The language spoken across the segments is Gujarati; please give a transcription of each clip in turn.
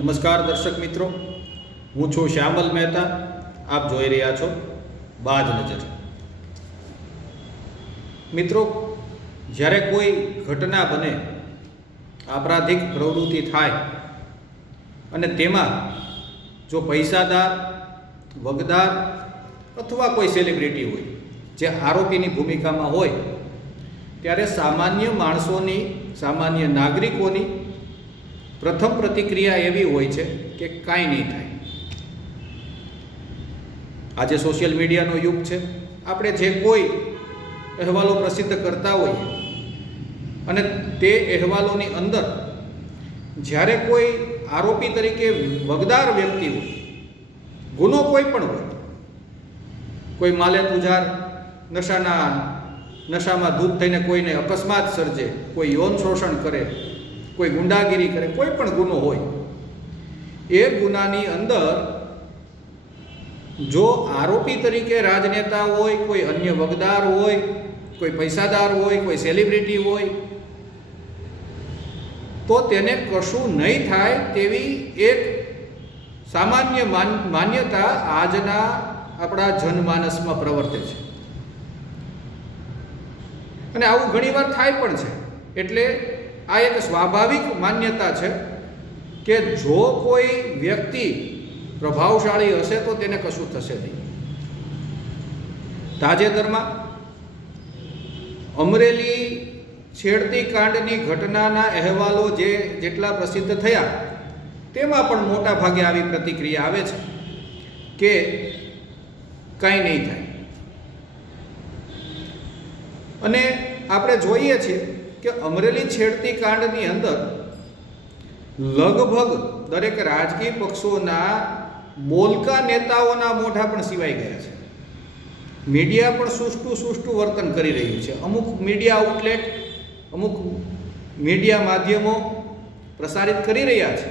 નમસ્કાર દર્શક મિત્રો, હું છું શ્યામલ મહેતા. આપ જોઈ રહ્યા છો બાજ નજર. મિત્રો, જ્યારે કોઈ ઘટના બને, આપરાધિક પ્રવૃત્તિ થાય અને તેમાં જો પૈસાદાર, વગદાર અથવા કોઈ સેલિબ્રિટી હોય જે આરોપીની ભૂમિકામાં હોય, ત્યારે સામાન્ય માણસોની, સામાન્ય નાગરિકોની પ્રથમ પ્રતિક્રિયા એવી હોય છે કે કાંઈ નહીં થાય. આજે સોશિયલ મીડિયાનો યુગ છે. આપણે જે કોઈ અહેવાલો પ્રસિદ્ધ કરતા હોઈએ અને તે અહેવાલોની અંદર જ્યારે કોઈ આરોપી તરીકે વગદાર વ્યક્તિ હોય, ગુનો કોઈ પણ હોય, કોઈ માલે તુજાર નશામાં ધૂત થઈને કોઈને અકસ્માત સર્જે, કોઈ યૌન શોષણ કરે, કોઈ ગુંડાગીરી કરે, કોઈ પણ ગુનો હોય, એ ગુનાની અંદર જો આરોપી તરીકે રાજનેતા હોય, કોઈ અન્ય વગદાર હોય, કોઈ પૈસાદાર હોય, કોઈ સેલિબ્રિટી હોય, તો તેને કશું નહીં થાય તેવી એક સામાન્ય માન્યતા આજના આપણા જનમાનસમાં પ્રવર્તે છે. અને આવું ઘણીવાર થાય પણ છે. એટલે આ એક સ્વાભાવિક માન્યતા છે કે જો કોઈ વ્યક્તિ પ્રભાવશાળી હશે તો તેને કશું થશે નહીં. તાજેતરમાં અમરેલી છેડતી કાંડની ઘટનાના અહેવાલો જેટલા પ્રસિદ્ધ થયા, તેમાં પણ મોટા ભાગે આવી પ્રતિક્રિયા આવે છે કે કાંઈ નહીં થાય. અને આપણે જોઈએ છીએ કે અમરેલી છેડતી કાંડની અંદર લગભગ દરેક રાજકીય પક્ષોના બોલકા નેતાઓના મોઢા પણ સિવાય ગયા છે. મીડિયા પણ સુષ્ઠું વર્તન કરી રહ્યું છે. અમુક મીડિયા આઉટલેટ, અમુક મીડિયા માધ્યમો પ્રસારિત કરી રહ્યા છે.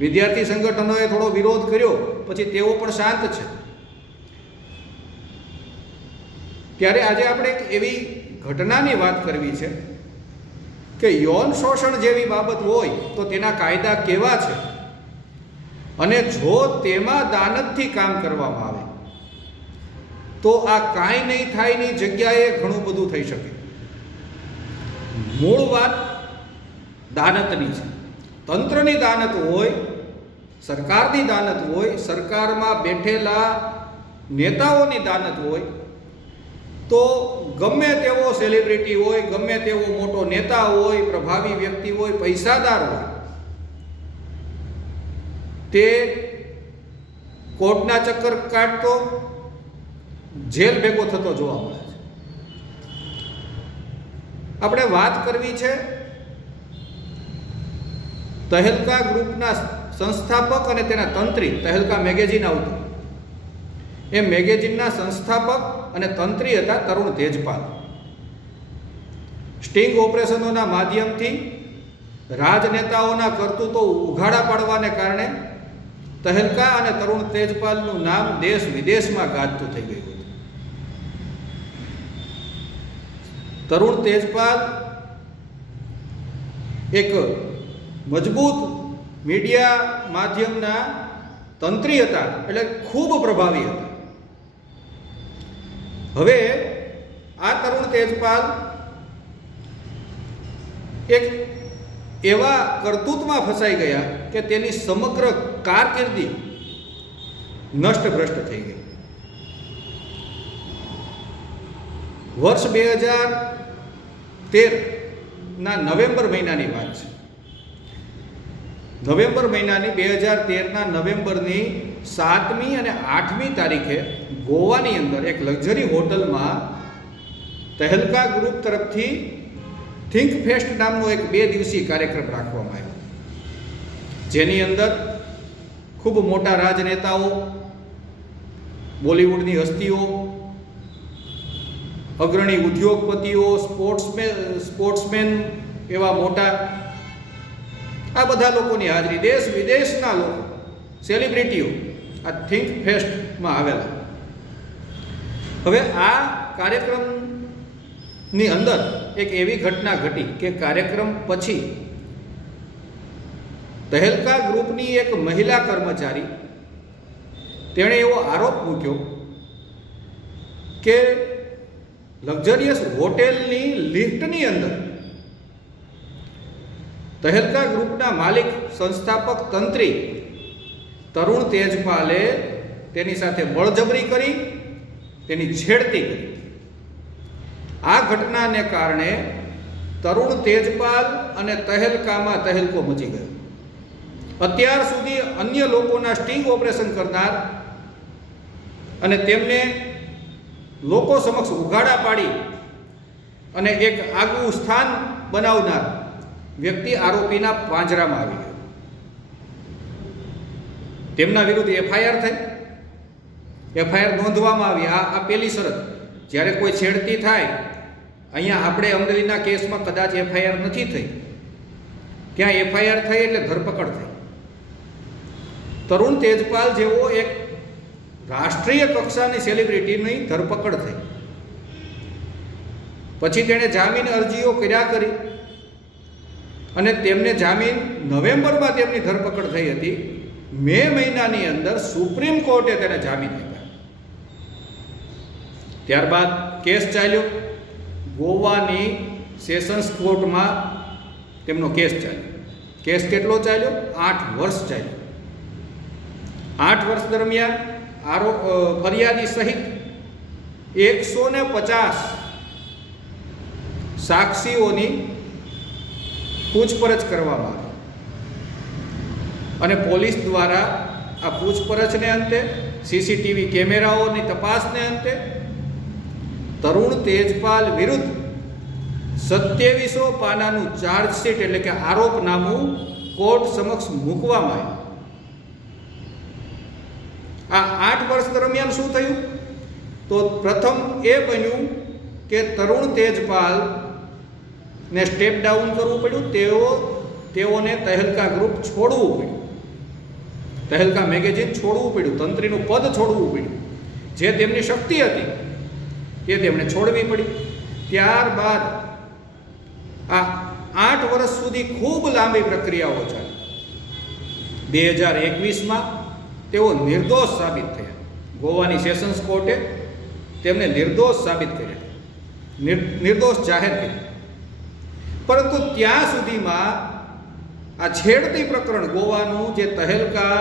વિદ્યાર્થી સંગઠનોએ થોડો વિરોધ કર્યો, પછી તેઓ પણ શાંત છે. ત્યારે આજે આપણે એક એવી ઘટનાની વાત કરવી છે કે યૌન શોષણ જેવી બાબત હોય તો તેના કાયદા કેવા છે, અને જો તેમાં દાનતથી કામ કરવામાં આવે તો આ કાંઈ નહીં થાયની જગ્યાએ ઘણું બધું થઈ શકે. મૂળ વાત દાનતની છે. તંત્રની દાનત હોય, સરકારની દાનત હોય, સરકારમાં બેઠેલા નેતાઓની દાનત હોય, તો ગમે તેવો સેલિબ્રિટી હોય, ગમે તેવો મોટો નેતા હોય, પ્રભાવી વ્યક્તિ હોય, પૈસાદાર હોય, તે કોર્ટના ચક્કર કાઢતો, જેલ ભેગો થતો જોવા મળે છે. આપણે વાત કરવી છે તહેલકા ગ્રુપના સંસ્થાપક અને તેના તંત્રી. તહેલકા મેગેઝિન આવતું, એ મેગેઝિનના સંસ્થાપક અને તંત્રી હતા તરુણ તેજપાલ. સ્ટિંગ ઓપરેશનોના માધ્યમથી રાજનેતાઓના કરતૂતો ઉઘાડા પાડવાને કારણે તહેલકા અને તરુણ તેજપાલનું નામ દેશ વિદેશમાં ગાજતું થઈ ગયું હતું. તરુણ તેજપાલ એક મજબૂત મીડિયા માધ્યમના તંત્રી હતા, એટલે ખૂબ પ્રભાવી હતા. હવે આ તરુણ તેજપાલ એક એવા કરતૂતમાં ફસાઈ ગયા કે તેની સમગ્ર કારકિર્દી નષ્ટભ્રષ્ટ થઈ ગઈ. વર્ષ 2013ના નવેમ્બર મહિનાની વાત છે. નવેમ્બર મહિનાની 2013ના નવેમ્બરની 7મી અને 8મી તારીખે ગોવાની અંદર એક લક્ઝરી હોટલમાં તહેલકા ગ્રુપ તરફથી થિંક ફેસ્ટ નામનો એક 2 દિવસીય કાર્યક્રમ રાખવામાં આવ્યો, જેની અંદર ખૂબ મોટા રાજનેતાઓ, બોલિવૂડની હસ્તીઓ, અગ્રણી ઉદ્યોગપતિઓ, સ્પોર્ટ્સમેન એવા મોટા, આ બધા લોકોની હાજરી, દેશ વિદેશના લોકો, સેલિબ્રિટીઓ આ થિંક ફેસ્ટમાં આવેલા. હવે આ કાર્યક્રમની અંદર એક એવી ઘટના ઘટી કે કાર્યક્રમ પછી તહેલકા ગ્રુપની એક મહિલા કર્મચારી તેણે એવો આરોપ મૂક્યો કે લક્ઝરિયસ હોટેલની લિફ્ટની અંદર તહેલકા ગ્રુપના માલિક સંસ્થાપક તંત્રી તરુણ તેજપાલે તેની સાથે બળજબરી કરી, તેની છેડતી કરી. આ ઘટનાને કારણે તરુણ તેજપાલ અને તહેલકામાં તહેલકો મચી ગયો. અત્યાર સુધી અન્ય લોકોના સ્ટિંગ ઓપરેશન કરનાર અને તેમને લોકો સમક્ષ ઉઘાડા પાડી અને એક આગવું સ્થાન બનાવનાર વ્યક્તિ આરોપીના પાંજરામાં આવી ગયો. તેમના વિરુદ્ધ એફઆઈઆર થઈ, એફઆઈઆર નોંધવામાં આવી. આ પહેલી શરત. જ્યારે કોઈ છેડતી થાય, અહીંયા આપણે અમરેલીના કેસમાં કદાચ એફઆઈઆર નથી થઈ, ત્યાં એફઆઈઆર થઈ એટલે ધરપકડ થઈ. તરુણ તેજપાલ જેવો એક રાષ્ટ્રીય કક્ષાની સેલિબ્રિટીની ધરપકડ થઈ. પછી તેણે જામીન અરજીઓ કર્યા કરી અને તેમને જામીન નવેમ્બરમાં તેમની ધરપકડ થઈ હતી. મે મહિનાની અંદર સુપ્રીમ કોર્ટે તેને જામીન આપ્યા. ત્યારબાદ કેસ ચાલ્યો. ગોવાની સેશન્સ કોર્ટમાં તેમનો કેસ ચાલ્યો. કેસ કેટલો ચાલ્યો? 8 વર્ષ ચાલ્યો. 8 વર્ષ દરમિયાન ફરિયાદી સહિત 150 સાક્ષીઓની પૂછપરછ કરવામાં આવી અને પોલીસ દ્વારા આ પૂછપરછને અંતે, સીસીટીવી કેમેરાઓની તપાસને અંતે તરુણ તેજપાલ વિરુદ્ધ 2700 પાનાનું ચાર્જશીટ એટલે કે આરોપનામું કોર્ટ સમક્ષ મૂકવામાં આવ્યું. આ 8 વર્ષ દરમિયાન શું થયું? તો પ્રથમ એ બન્યું કે તરુણ તેજપાલ ને સ્ટેપ ડાઉન કરવું પડ્યું. તેઓને તહેલકા ગ્રુપ છોડવું પડ્યું, તહેલકા મેગેઝિન છોડવું પડ્યું, તંત્રીનું પદ છોડવું પડ્યું. જે તેમની શક્તિ હતી તે તેમણે છોડવી પડી. ત્યારબાદ આ 8 વર્ષ સુધી ખૂબ લાંબી પ્રક્રિયાઓ ચાલી. 2021માં તેઓ નિર્દોષ સાબિત થયા. ગોવાની સેશન્સ કોર્ટે તેમને નિર્દોષ સાબિત કર્યા, નિર્દોષ જાહેર કર્યા. પરંતુ ત્યાં સુધીમાં આ છેડતી પ્રકરણ ગોવાનું જે તહેલકા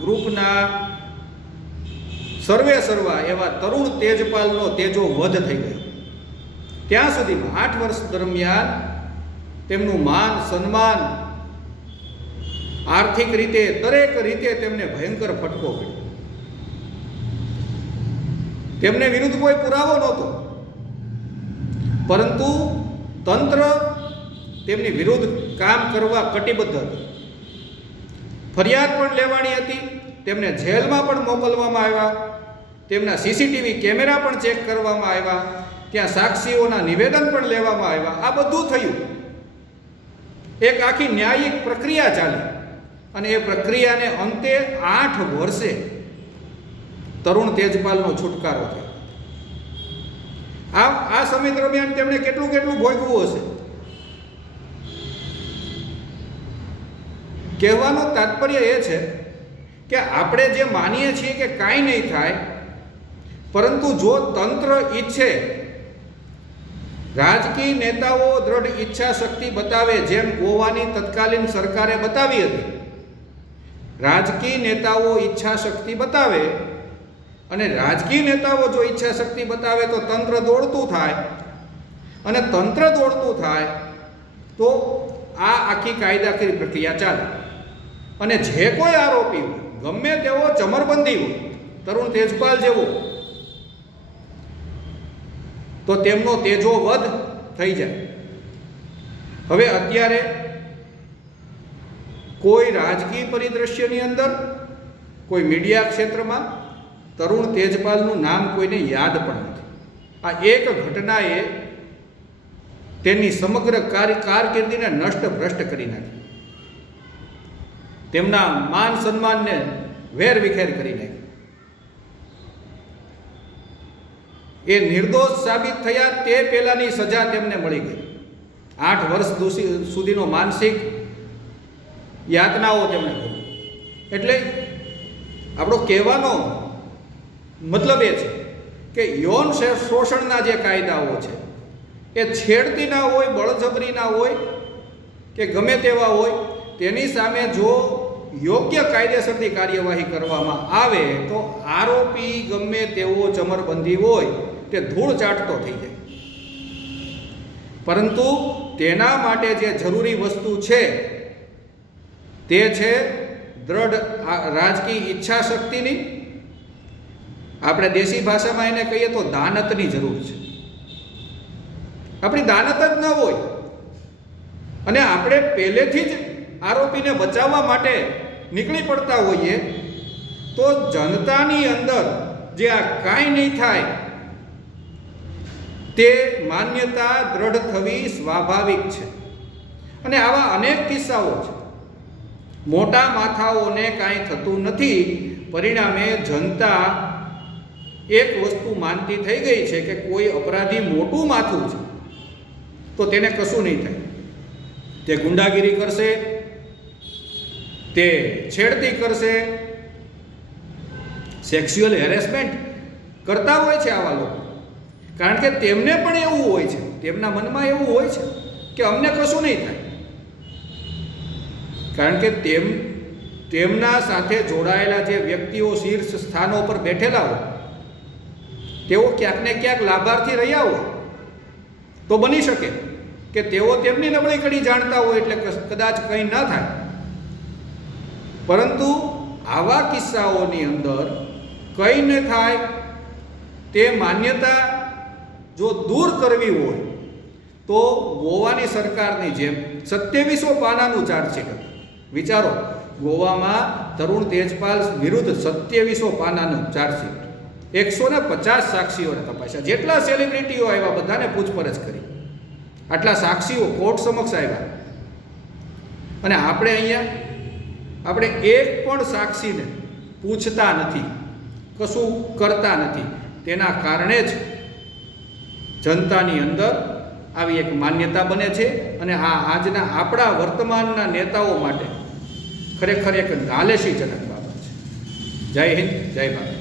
ગ્રુપના સર્વા એવા તરુણ તેજપાલનો તેજો વધ થઈ ગયો. ત્યાં સુધીમાં 8 વર્ષ દરમિયાન તેમનું માન સન્માન, આર્થિક રીતે, દરેક રીતે તેમને ભયંકર ફટકો પડ્યો. તેમને વિરુદ્ધ કોઈ પુરાવો નહોતો, પરંતુ તંત્ર તેમની વિરુદ્ધ કામ કરવા કટિબદ્ધ હતું. ફરિયાદ પણ લેવાની હતી, તેમને જેલમાં પણ મોકલવામાં આવ્યા, તેમના સીસીટીવી કેમેરા પણ ચેક કરવામાં આવ્યા, ત્યાં સાક્ષીઓના નિવેદન પણ લેવામાં આવ્યા. આ બધું થયું. એક આખી ન્યાયિક પ્રક્રિયા ચાલી અને એ પ્રક્રિયાને અંતે 8 વર્ષે તરુણ તેજપાલનો છુટકારો થયો. આ સમય દરમિયાન તેમણે કેટલું ભોગવવું હશે. કહેવાનું તાત્પર્ય એ છે કે આપણે જે માનીએ છીએ કે કાંઈ નહીં થાય, પરંતુ જો તંત્ર ઈચ્છે, રાજકીય નેતાઓ દ્રઢ ઈચ્છા શક્તિ બતાવે, જેમ ગોવાની તત્કાલીન સરકારે બતાવી હતી, રાજકીય નેતાઓ ઈચ્છા શક્તિ બતાવે અને રાજકીય નેતાઓ જો ઈચ્છા શક્તિ બતાવે તો તંત્ર દોડતું થાય, અને તંત્ર દોડતું થાય તો આ આખી કાયદાકીય પ્રક્રિયા ચાલે. અને જે કોઈ આરોપી હોય, ગમે તેવો ચમરબંધી હોય, તરુણ તેજપાલ જેવો, તો તેમનો તેજો વધ થઈ જાય. હવે અત્યારે કોઈ રાજકીય પરિદ્રશ્યની અંદર, કોઈ મીડિયા ક્ષેત્રમાં તરુણ તેજપાલનું નામ કોઈને યાદ પણ નથી. આ એક ઘટનાએ તેની સમગ્ર કારકિર્દીને નષ્ટ ભ્રષ્ટ કરી નાખી, તેમના માન સન્માનને વેર વિખેર કરી નાખી. એ નિર્દોષ સાબિત થયા તે પહેલાની સજા તેમને મળી ગઈ. 8 વર્ષ સુધીનો માનસિક યાતનાઓ તેમણે ભોગવી. એટલે આપણો કહેવાનો મતલબ એ છે કે યૌન શોષણના જે કાયદાઓ છે એ છેડતીના હોય, બળજબરીના હોય કે ગમે તેવા હોય, તેની સામે જો યોગ્ય કાયદેસરની કાર્યવાહી કરવામાં આવે તો આરોપી ગમે તેવો ચમરબંધી હોય તે ધૂળ ચાટતો થઈ જાય. પરંતુ તેના માટે જે જરૂરી વસ્તુ છે તે છે દ્રઢ રાજકીય ઈચ્છા શક્તિની, આપણે દેશી ભાષામાં એને કહીએ તો દાનતની જરૂર છે. આપણી દાનત જ ન હોય અને આપણે પહેલેથી જ આરોપીને બચાવવા માટે નીકળી પડતા હોઈએ તો જનતાની અંદર જે આ કાંઈ નહીં થાય તે માન્યતા દ્રઢ થવી સ્વાભાવિક છે. અને આવા અનેક કિસ્સાઓ છે. મોટા માથાઓને કાંઈ થતું નથી, પરિણામે જનતા એક વસ્તુ માનતી થઈ ગઈ છે કે કોઈ અપરાધી મોટું માથું છે તો તેને કશું નહીં થાય. તે ગુંડાગીરી કરશે, તે છેડતી કરશે, સેક્સ્યુઅલ હેરેસમેન્ટ કરતા હોય છે આવા લોકો. કારણ કે તેમને પણ એવું હોય છે, તેમના મનમાં એવું હોય છે કે અમને કશું નહીં થાય. કારણ કે તેમના સાથે જોડાયેલા જે વ્યક્તિઓ શીર્ષ સ્થાનો પર બેઠેલા હોય તેઓ ક્યાંક ને ક્યાંક લાભાર્થી રહ્યા હોય તો બની શકે કે તેઓ તેમની નબળી કડી જાણતા હોય એટલે કદાચ કંઈ ન થાય. પરંતુ આવા કિસ્સાઓની અંદર કંઈ ન થાય તે માન્યતા જો દૂર કરવી હોય તો ગોવાની સરકારની જેમ 2700 પાનાનું ચાર્જશીટ હતું. વિચારો, ગોવામાં તરુણ તેજપાલ વિરુદ્ધ 2700 પાનાનું ચાર્જશીટ, 150 સાક્ષીઓને તપાસ્યા, જેટલા સેલિબ્રિટીઓ આવ્યા બધાને પૂછપરછ કરી, આટલા સાક્ષીઓ કોર્ટ સમક્ષ આવ્યા. અને આપણે અહીંયા એક પણ સાક્ષીને પૂછતા નથી, કશું કરતા નથી. તેના કારણે જ જનતાની અંદર આવી એક માન્યતા બને છે. અને આ આજના આપણા વર્તમાનના નેતાઓ માટે ખરેખર એક નાલેશીજનક બાબત છે. જય હિન્દ, જય ભારત.